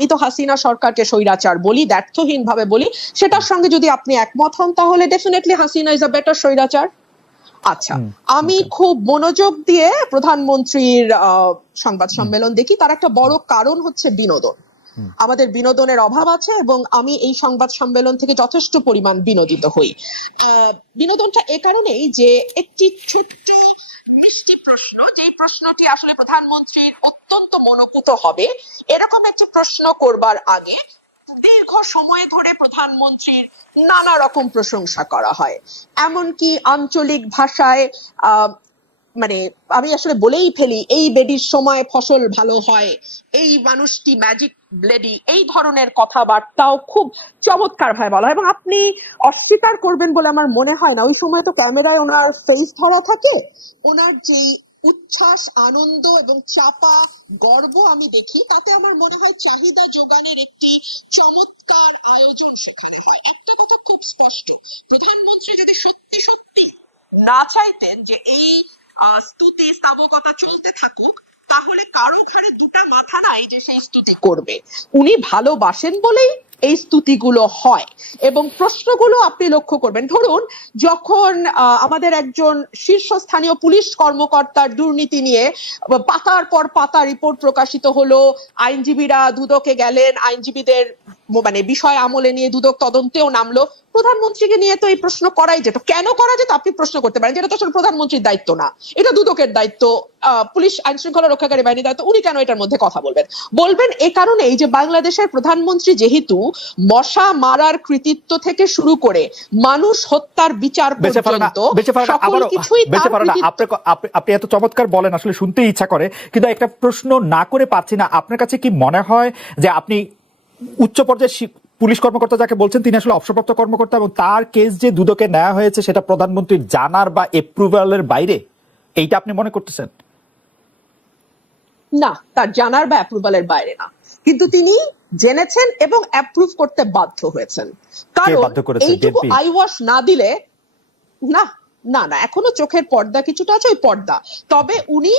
আমি তো হাসিনা সরকারকে স্বৈরাচার বলি, দ্ব্যর্থহীন ভাবে বলি, সেটার সঙ্গে যদি আপনি একমত হন তাহলে definitely Hasina is a better স্বৈরাচার। আচ্ছা, আমি খুব মনোযোগ দিয়ে প্রধানমন্ত্রীর সংবাদ সম্মেলন দেখি, তার একটা বড় কারণ হচ্ছে বিনোদন। আমাদের বিনোদনের অভাব আছে এবং আমি এই সংবাদ সম্মেলন থেকে যথেষ্ট পরিমাণ বিনোদিত হই। বিনোদনটা এ কারণেই যে একটি ছোট্ট মিষ্টি প্রশ্ন, যে প্রশ্নটি আসলে প্রধানমন্ত্রীর অত্যন্ত মনোপুত হবে, এরকম একটি প্রশ্ন করবার আগে দীর্ঘ সময় ধরে প্রধানমন্ত্রীর নানা রকম প্রশংসা করা হয়, এমনকি আঞ্চলিক ভাষায় মানে আমি আসলে বলেই ফেলি, এই বেডির সময় ফসল ভালো হয়, এই মানুষটি ম্যাজিক লেডি, এই ধরনের কথাবার্তাও খুব চমৎকার ভাবে বলা হয়। এবং আপনি অস্বীকার করবেন বলে আমার মনে হয় না, ওই সময় তো ক্যামেরায় ওনার ফেস ধরা থাকে, ওনার যেই উচ্ছ্বাস, আনন্দ এবং চাপা গর্ব আমি দেখি, তাতে আমার মনে হয় চাহিদা যোগানের একটি চমৎকার আয়োজন সেখানে হয়। একটা কথা খুব স্পষ্ট, প্রধানমন্ত্রী যদি সত্যি সত্যি না চাইতেন যে এই স্তুতি স্তাবকতা চলতে থাকুক, তাহলে কারো ঘাড়ে দুটা মাথা নাই যে সেই স্তুতি করবে। উনি ভালোবাসেন বলেই এই স্তুতিগুলো হয়। এবং প্রশ্নগুলো আপনি লক্ষ্য করবেন, ধরুন যখন আমাদের একজন শীর্ষস্থানীয় পুলিশ কর্মকর্তার দুর্নীতি নিয়ে পাতার পর পাতা রিপোর্ট প্রকাশিত হলো, আইনজীবীরা দুদকে গেলেন, আইনজীবীদের মানে বিষয় আমলে নিয়ে দুদক তদন্তেও নামলো, প্রধানমন্ত্রীকে নিয়ে তো এই প্রশ্ন করাই যেত। কেন করা যেত আপনি প্রশ্ন করতে পারেন, যেটা তো আসলে প্রধানমন্ত্রীর দায়িত্ব না, এটা দুদকের দায়িত্ব, পুলিশ আইন শৃঙ্খলা রক্ষাকারী বাহিনীর দায়িত্ব, উনি কেন এটার মধ্যে কথা বলবেন এই কারণেই যে বাংলাদেশের প্রধানমন্ত্রী যেহেতু মশা মারার কৃতিত্ব থেকে শুরু করে মানুষ হত্যার বিচার পর্যন্ত সকল কিছুই আপনি এত চমৎকার বলেন, আসলে শুনতে ইচ্ছা করে, কিন্তু একটা প্রশ্ন না করে পারছি না। আপনার কাছে কি মনে হয় যে আপনি উচ্চ পর্যায়ে পুলিশ কর্মকর্তা যাকে বলছেন তিনি আসলে অবসরপ্রাপ্ত কর্মকর্তা, এবং তার কেস যে দুদকে নেওয়া হয়েছে সেটা প্রধানমন্ত্রীর জানার বা এপ্রুভালের বাইরে, এইটা আপনি মনে করতেছেন? না, তার জানার বা অ্যাপ্রুভালের বাইরে না, কিন্তু তিনি জেনেছেন এবং অ্যাপ্রুভ করতে বাধ্য হয়েছেন। কারণ এইটুকু আইওয়াশ না দিলে না না না এখনো চোখের পর্দা কিছুটা আছে, ওই পর্দা। তবে উনি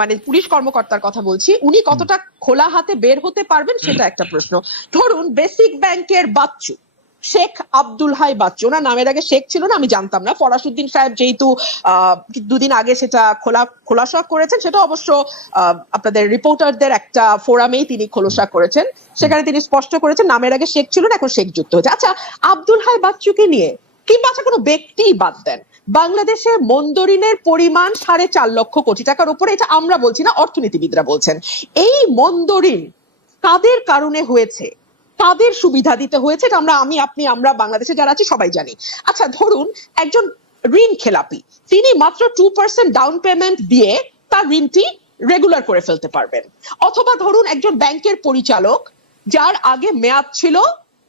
মানে পুলিশ কর্মকর্তার কথা বলছি, উনি কতটা খোলা হাতে বের হতে পারবেন সেটা একটা প্রশ্ন। ধরুন বেসিক ব্যাংকের বাচ্চু শেখ আব্দুল হাই বাচ্চু, ওনার নামের আগে শেখ ছিল না, আমি জানতাম না, ফরাসউদ্দিন সাহেব যেহেতু দুদিন আগে সেটা খোলাসা করেছেন, সেটা অবশ্য আপনাদের রিপোর্টারদের একটা ফোরামেই তিনি খোলাসা করেছেন, সেখানে তিনি স্পষ্ট করেছেন নামের আগে শেখ ছিল না, এখন শেখ যুক্ত হয়েছে। আচ্ছা, আব্দুল হাই বাচ্চুকে নিয়ে কিংবা আচ্ছা কোনো ব্যক্তি বাদ দেন, বাংলাদেশে মন্দরিনের পরিমাণ 4.5 লক্ষ কোটি টাকার উপরে, এটা আমরা বলছি না, অর্থনীতিবিদরা বলছেন। এই মন্দরিন কাদের কারণে হয়েছে, তাদের সুবিধা দিতে হয়েছে, এটা আমরা বাংলাদেশে যারা আছি সবাই জানি। আচ্ছা, ধরুন একজন ঋণ খেলাপি, তিনি মাত্র 2% ডাউন পেমেন্ট দিয়ে তার ঋণটি রেগুলার করে ফেলতে পারবেন। অথবা ধরুন একজন ব্যাংকের পরিচালক, যার আগে মেয়াদ ছিল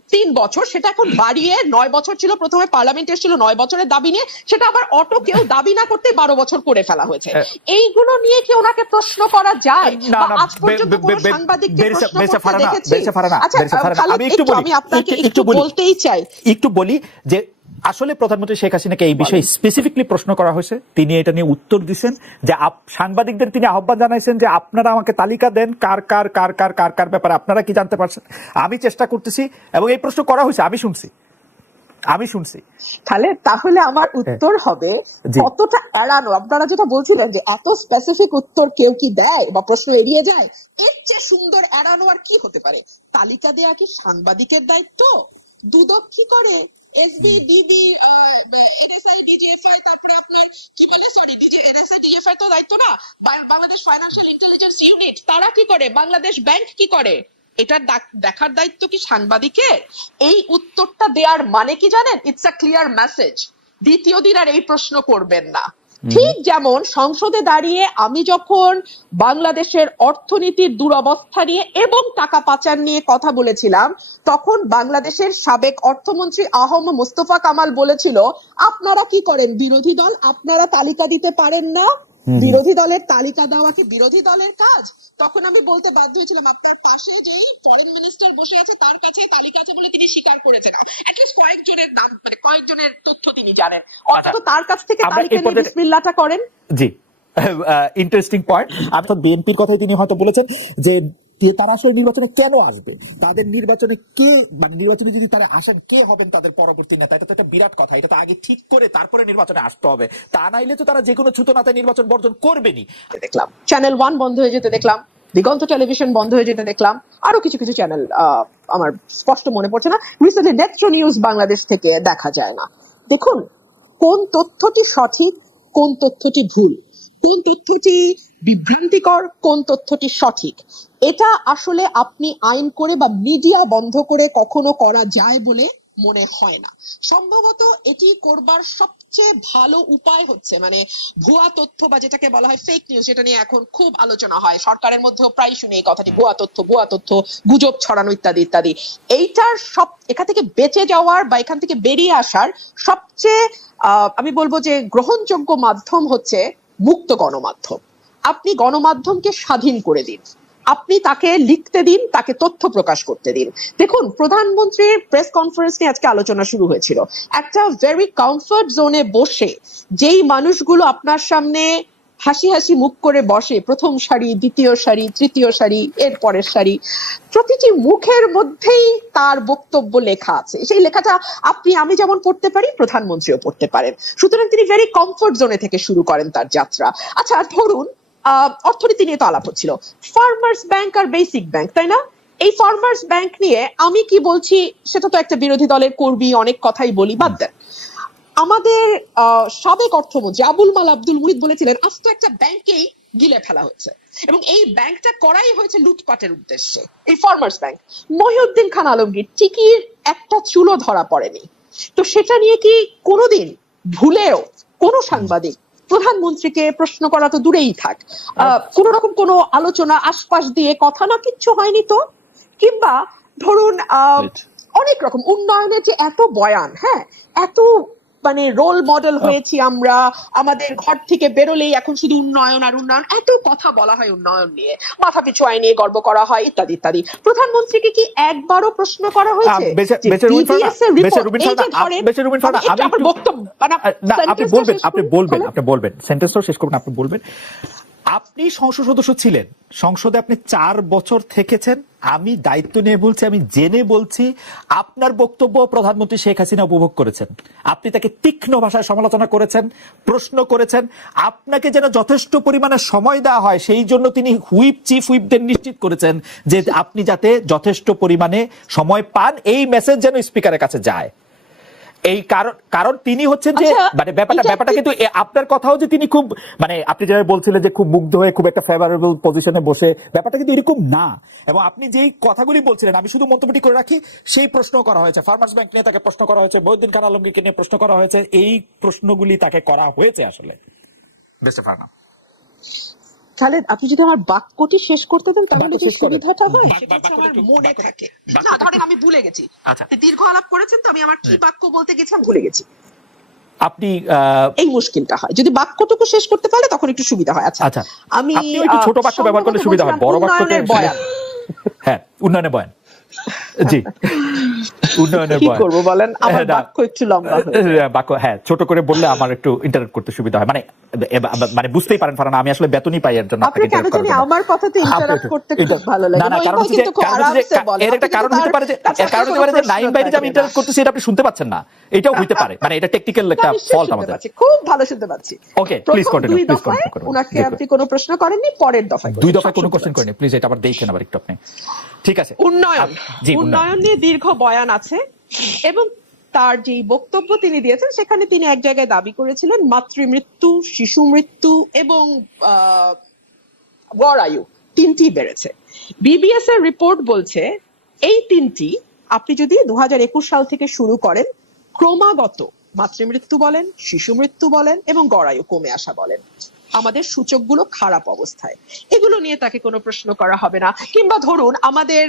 3 বছর, সেটা এখন বাড়িয়ে 9 বছর ছিল, প্রথমে পার্লামেন্ট এসেছিল 9 বছরের দাবি নিয়ে, সেটা আবার অটো কেউ দাবি না করতে 12 বছর করে ফেলা হয়েছে। এইগুলো নিয়ে কি ওনাকে প্রশ্ন করা যায়? আজ পর্যন্ত কোনো সাংবাদিককে প্রশ্ন করতে দেখেছি? আচ্ছা, আমি আপনাকে একটু বলতেই চাই, একটু বলি যে আসলে প্রধানমন্ত্রী শেখ হাসিনাকে এই বিষয়ে স্পেসিফিকলি প্রশ্ন করা হয়েছে, তিনি এটা নিয়ে উত্তর দিচ্ছেন যে সাংবাদিকদের তিনি আহ্বান জানাইছেন যে আপনারা আমাকে তালিকা দেন কার কার কার কার কার কার ব্যাপারে আপনারা কি জানতে পারছেন, আমি চেষ্টা করতেছি, এবং এই প্রশ্ন করা হয়েছে, আমি শুনছি। তাহলে আমার উত্তর হবে কতটা এড়ানো। আপনারা যেটা বলছিলেন যে এত স্পেসিফিক উত্তর কেউ কি দেয় বা প্রশ্ন এড়িয়ে যায়, এর চেয়ে সুন্দর এড়ানো আর কি হতে পারে? তালিকা দেয়া কি সাংবাদিকের দায়িত্ব? দুদক কি করে? এসবি, ডিবি, এনএসআই, ডিজিএফআই, তারপরে আপনার কি বলে, সরি, এনএসআই, ডিজিএফআই তো দায়িত্ব না, বাংলাদেশ ফাইন্যান্সিয়াল ইন্টেলিজেন্স ইউনিট তারা কি করে, বাংলাদেশ ব্যাংক কি করে, এটা দেখার দায়িত্ব কি সাংবাদিকের? এই উত্তরটা দেওয়ার মানে কি জানেন? ইটস আ ক্লিয়ার মেসেজ, দ্বিতীয় দিন আর এই প্রশ্ন করবেন না। ঠিক যেমন সংসদে দাঁড়িয়ে আমি যখন বাংলাদেশের অর্থনীতির দুরবস্থা নিয়ে এবং টাকা পাচার নিয়ে কথা বলেছিলাম, তখন বাংলাদেশের সাবেক অর্থমন্ত্রী আহম মোস্তফা কামাল বলেছিল, আপনারা কি করেন বিরোধী দল, আপনারা তালিকা দিতে পারেন না, বিরোধী দলের তালিকা দেওয়া কি বিরোধী দলের কাজ? তখন আমি বলতে বাধ্য হয়েছিলাম, আপনার পাশে যেই ফরেন মিনিস্টার বসে আছে তার কাছে তালিকা আছে বলে তিনি স্বীকার করেছেন, অ্যাটলিস্ট কয়েকজনের নাম, মানে কয়েকজনের তথ্য তিনি জানেন, অন্তত তার কাছ থেকে তালিকা নিয়ে বিসমিল্লাহটা করেন। জি, ইন্টারেস্টিং পয়েন্ট। অর্থাৎ বিএনপির কথাই তিনি হয়তো বলেছেন যে তারা আসলে নির্বাচনে কেন আসবে, তাদের নির্বাচনে কে, মানে নির্বাচনে যদি তারা আসেন কে হবেন তাদের পরবর্তী নেতা, এটা তো একটা বিরাট কথা। এটা তো আগে ঠিক করে তারপরে নির্বাচনে আসতে হবে, তা নাইলে তো তারা যে কোনো ছুতোনাতে নির্বাচন বর্জন করবেনি। দেখলাম চ্যানেল 1 বন্ধ হয়ে যেতে দেখলাম, দিগন্ত টেলিভিশন বন্ধ হয়ে যেতে দেখলাম, আরো কিছু কিছু চ্যানেল আমার স্পষ্ট মনে পড়ছে না, রিসেন্টলি নেত্র নিউজ বাংলাদেশ থেকে দেখা যায় না। দেখুন, কোন তথ্যটি সঠিক, কোন তথ্যটি ভুল, কোন তথ্যটি বিভ্রান্তিকর, কোন তথ্যটি সঠিক, এটা আসলে আপনি আইন করে বা মিডিয়া বন্ধ করে কখনো করা যায় বলে মনে হয় না। সম্ভবত এটি করবার সবচেয়ে ভালো উপায় হচ্ছে মানে ভুয়া তথ্য বা যেটাকে বলা হয় ফেক নিউজ, যেটা নিয়ে এখন খুব আলোচনা হয়, সরকারের মধ্যেও প্রায় শুনে এই কথাটি, ভুয়া তথ্য, গুজব ছড়ানো ইত্যাদি ইত্যাদি। এইটার সব এখান থেকে বেঁচে যাওয়ার বা এখান থেকে বেরিয়ে আসার সবচেয়ে আমি বলবো যে গ্রহণযোগ্য মাধ্যম হচ্ছে মুক্ত গণমাধ্যম। আপনি গণমাধ্যমকে স্বাধীন করে দিন, আপনি তাকে লিখতে দিন, তাকে তথ্য প্রকাশ করতে দিন। দেখুন, প্রধানমন্ত্রীর প্রেস কনফারেন্স নিয়ে আজকে আলোচনা শুরু হয়েছিল। একটা ভেরি কমফর্ট জোনে বসে যেই মানুষগুলো আপনার সামনে হাসি হাসি মুখ করে বসে, প্রথম সারি, দ্বিতীয় সারি, তৃতীয় সারি, এর পরের সারি, প্রতিটি মুখের মধ্যেই তার বক্তব্য লেখা আছে। সেই লেখাটা আপনি আমি যেমন পড়তে পারি, প্রধানমন্ত্রীও পড়তে পারেন। সুতরাং তিনি ভেরি কমফর্ট জোনে থেকে শুরু করেন তার যাত্রা। আচ্ছা ধরুন অর্থনীতি নিয়ে তো আলাপ হচ্ছিল, ফার্মার্স ব্যাংক আর বেসিক ব্যাংক, তাই না? এই ফার্মার্স ব্যাংক নিয়ে আমি কি বলছি সেটা তো একটা বিরোধী দলের কর্মী, অনেক কথাই বলি, বাদ দেন। আমাদের সাবেক অর্থমন্ত্রী আবুল মাল আব্দুল মুহিত বলেছিলেন আস্ত একটা ব্যাংকেই গিলে ফেলা হয়েছে এবং এই ব্যাংকটা করাই হয়েছে লুটপাটের উদ্দেশ্যে, এই ফার্মার্স ব্যাংক। মহিউদ্দিন খান আলমগীর টিকির একটা চুলো ধরা পড়েনি, তো সেটা নিয়ে কি কোনোদিন ভুলেও কোনো সাংবাদিক প্রধানমন্ত্রীকে প্রশ্ন করা তো দূরেই থাক, কোন রকম কোনো আলোচনা আশপাশ দিয়ে কথা না কিচ্ছু হয়নি তো? কিংবা ধরুন অনেক রকম উন্নয়নের যে এত বয়ান, হ্যাঁ, এত মানে রোল মডেল হয়েছি আমরা, আমাদের ঘর থেকে বেরোলেই এখন শুধু উন্নয়ন আর উন্নয়ন, এত কথা বলা হয় উন্নয়ন নিয়ে, মাথা পিছু আয় নিয়ে গর্ব করা হয় ইত্যাদি ইত্যাদি। প্রধানমন্ত্রীকে কি একবারও প্রশ্ন করা হয়েছে? আপনি বলবেন সেন্টেন্সটাও শেষ করবেন, আপনি বলবেন। আপনি সংসদ সদস্য ছিলেন, সংসদে আপনি 4 বছর থেকেছেন, আমি দায়িত্ব নিয়ে বলছি, আমি জেনে বলছি, আপনার বক্তব্য প্রধানমন্ত্রী শেখ হাসিনা উপভোগ করেছেন। আপনি তাকে তীক্ষ্ণ ভাষায় সমালোচনা করেছেন, প্রশ্ন করেছেন, আপনাকে যেন যথেষ্ট পরিমাণে সময় দেওয়া হয় সেই জন্য তিনি চিফ হুইপদের নিশ্চিত করেছেন যে আপনি যাতে যথেষ্ট পরিমাণে সময় পান, এই মেসেজ যেন স্পিকারের কাছে যায়। এই কারণ তিনি হচ্ছেন যে মানে ব্যাপারটা কিন্তু আপনার কথাও যে তিনি খুব মানে আপনি যেটা বলছিলেন যে খুব মুগ্ধ হয়ে খুব একটা ফেভারেবল পজিশনে বসে, ব্যাপারটা কিন্তু এরকম না। এবং আপনি যেই কথাগুলি বলছিলেন, আমি শুধু মন্তব্যটি করে রাখি, সেই প্রশ্ন করা হয়েছে ফার্মার্স ব্যাংক নিয়ে, তাকে প্রশ্ন করা হয়েছে, মহিউদ্দিন খান আলমগীরকে নিয়ে প্রশ্ন করা হয়েছে, এই প্রশ্নগুলি তাকে করা হয়েছে আসলে। খালেদ, আপনি যদি আমার বাক্যটি শেষ করতে দেন তাহলে যে সুবিধাটা হয় আমার মনে থাকে না। ধরেন আমি ভুলে গেছি, দীর্ঘ আলাপ করেছেন তো, আমি আমার কি বাক্য বলতে গেছিলাম ভুলে গেছি, আপনি এই মুশকিলটা হয়। যদি বাক্যটুকু শেষ করতে পারলে তখন একটু সুবিধা হয়। আচ্ছা আমি একটু ছোট বাক্য ব্যবহার করলে সুবিধা হয়, বড় বাক্যতে হ্যাঁ উন্নয়নের বয়ান, জি উন্নয়নের বয়ান কি করব বলেন, আমার বাক্য একটু লম্বা বাক্য, হ্যাঁ ছোট করে বললে আমার একটু ইন্টারাক্ট করতে সুবিধা হয়, মানে বুঝতেই পারেন ফারহানা, আমি আসলে বেতনই পাই এর জন্য। আপনি কেন জানি আমার কথাতে ইন্টারাক্ট করতে খুব ভালো লাগে। না কারণ হচ্ছে এর একটা কারণ হতে পারে যে লাইন বাইরে যে আমি ইন্টারাক্ট করতেছি এটা আপনি শুনতে পাচ্ছেন না, এটাও হতে পারে, মানে এটা টেকনিক্যাল একটা ফল্ট আমাদের। খুব ভালো শুনতে পাচ্ছি। Okay please continue, please continue করুন। উনাকে আপনি কোনো প্রশ্ন করেননি, পরের দফায় 2 দফায় কোনো কোশ্চেন করেননি, প্লিজ এটা আবার দেখেন আবার একটু আপনি। ঠিক আছে, উন্নয়ন নিয়ে দীর্ঘ বয়ান আছে এবং তার যে বক্তব্য তিনি দিয়েছেন সেখানে তিনি এক জায়গায় দাবি করেছিলেন মাতৃমৃত্যু, শিশু মৃত্যু এবং গড় আয়ু 3টি বেড়েছে। বিবিএস এর রিপোর্ট বলছে এই 3টি আপনি যদি 2021 সাল থেকে শুরু করেন, ক্রমাগত মাতৃমৃত্যু বলেন, শিশু মৃত্যু বলেন এবং গড় আয়ু কমে আসা বলেন, আমাদের সূচকগুলো খারাপ অবস্থায়। এগুলো নিয়ে তাকে কোনো প্রশ্ন করা হবে না। কিংবা ধরুন আমাদের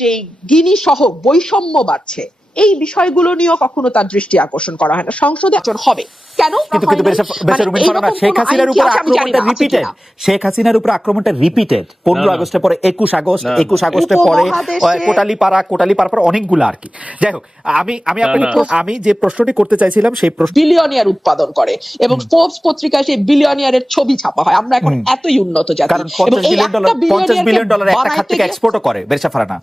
যে গিনি সহ বৈষম্য বাড়ছে, এই বিষয়গুলো নিয়েও কখনো তার দৃষ্টি আকর্ষণ করা হয় না। সংসদে আচরণ হবে কেন? কিন্তু শেখ হাসিনার উপর আক্রমণটা রিপিটেড, শেখ হাসিনার উপর আক্রমণটা রিপিটেড 15 আগস্টের পরে 21 আগস্টের পরে কোটালীপাড়া পর অনেকগুলো আর কি। যাই হোক, আমি যে প্রশ্নটি করতে চাইছিলাম সেই প্রশ্ন, বিলিয়নিয়ার উৎপাদন করে এবং ফোর্বস পত্রিকায় সেই বিলিয়নিয়ারের ছবি ছাপা হয়। আমরা এখন এতই উন্নত জাতি, কারণ $50 বিলিয়ন একটা খাত থেকে এক্সপোর্টও করে বেরসা ফারানা।